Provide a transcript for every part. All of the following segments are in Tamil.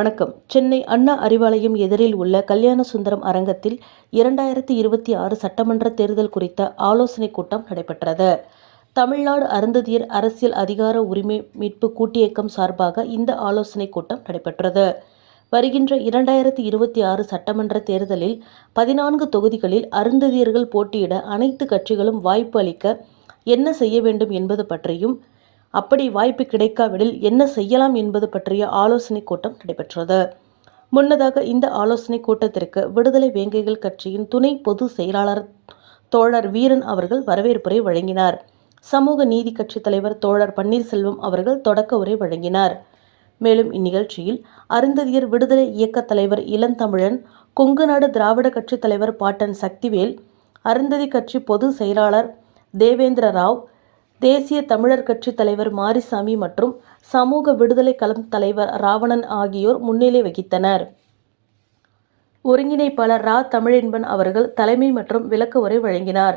வணக்கம். சென்னை அண்ணா அறிவாலயம் எதிரில் உள்ள கல்யாணசுந்தரம் அரங்கத்தில் 2026 சட்டமன்ற தேர்தல் குறித்த ஆலோசனைக் கூட்டம் நடைபெற்றது. தமிழ்நாடு அருந்ததியர் அரசியல் அதிகார உரிமை மீட்பு கூட்டியக்கம் சார்பாக இந்த ஆலோசனைக் கூட்டம் நடைபெற்றது. வருகின்ற 2026 சட்டமன்ற தேர்தலில் 14 தொகுதிகளில் அருந்ததியர்கள் போட்டியிட அனைத்து கட்சிகளும் வாய்ப்பு அளிக்க என்ன செய்ய வேண்டும் என்பது பற்றியும், அப்படி வாய்ப்பு கிடைக்காவிடில் என்ன செய்யலாம் என்பது பற்றிய ஆலோசனைக் கூட்டம் நடைபெற்றது. முன்னதாக இந்த ஆலோசனைக் கூட்டத்திற்கு விடுதலை வேங்கைகள் கட்சியின் துணை பொதுச் செயலாளர் தோழர் வீரன் அவர்கள் வரவேற்புரை வழங்கினார். சமூக நீதி கட்சி தலைவர் தோழர் பன்னீர்செல்வம் அவர்கள் தொடக்க உரை வழங்கினார். மேலும் இந்நிகழ்ச்சியில் அருந்ததியர் விடுதலை இயக்க தலைவர் இளந்தமிழன், கொங்குநாடு திராவிட கட்சி தலைவர் பாட்டன் சக்திவேல், அருந்ததி கட்சி பொதுச் செயலாளர் தேவேந்திர ராவ், தேசிய தமிழர் கட்சி தலைவர் மாரிசாமி மற்றும் சமூக விடுதலை களம் தலைவர் ராவணன் ஆகியோர் முன்னிலை வகித்தனர். ஒருங்கிணைப்பாளர் ரா. தமிழின்பன் அவர்கள் தலைமை மற்றும் விளக்க உரை வழங்கினார்.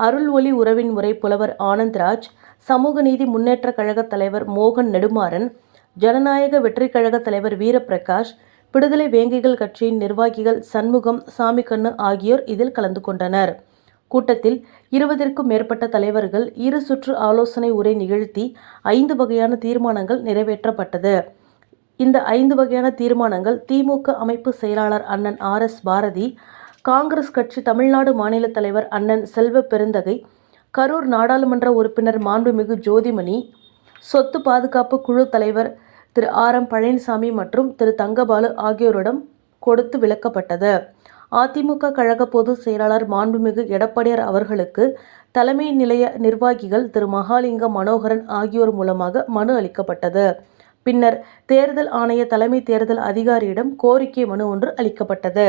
அருள் ஒளி உறவின் முறை புலவர் ஆனந்த்ராஜ், சமூக நீதி முன்னேற்ற கழக தலைவர் மோகன் நெடுமாறன், ஜனநாயக வெற்றி கழக தலைவர் வீரபிரகாஷ், விடுதலை வேங்கைகள் கட்சியின் நிர்வாகிகள் சண்முகம், சாமிக்கண்ணு ஆகியோர் இதில் கலந்து கொண்டனர். கூட்டத்தில் 20க்கும் மேற்பட்ட தலைவர்கள் இரு சுற்று ஆலோசனை உரை நிகழ்த்தி 5 வகையான தீர்மானங்கள் நிறைவேற்றப்பட்டது. இந்த 5 வகையான தீர்மானங்கள் திமுக அமைப்பு செயலாளர் அண்ணன் RS பாரதி, காங்கிரஸ் கட்சி தமிழ்நாடு மாநில தலைவர் அண்ணன் செல்வ பெருந்தகை, கரூர் நாடாளுமன்ற உறுப்பினர் மாண்புமிகு ஜோதிமணி, சொத்து பாதுகாப்பு குழு தலைவர் திரு RM பழனிசாமி மற்றும் திரு தங்கபாலு ஆகியோரிடம் கொடுத்து விளக்கப்பட்டது. அதிமுக கழக பொதுச் செயலாளர் மாண்புமிகு எடப்பாடியார் அவர்களுக்கு தலைமை நிலைய நிர்வாகிகள் திரு மகாலிங்கம், மனோகரன் ஆகியோர் மூலமாக மனு அளிக்கப்பட்டது. பின்னர் தேர்தல் ஆணைய தலைமை தேர்தல் அதிகாரியிடம் கோரிக்கை மனு ஒன்று அளிக்கப்பட்டது.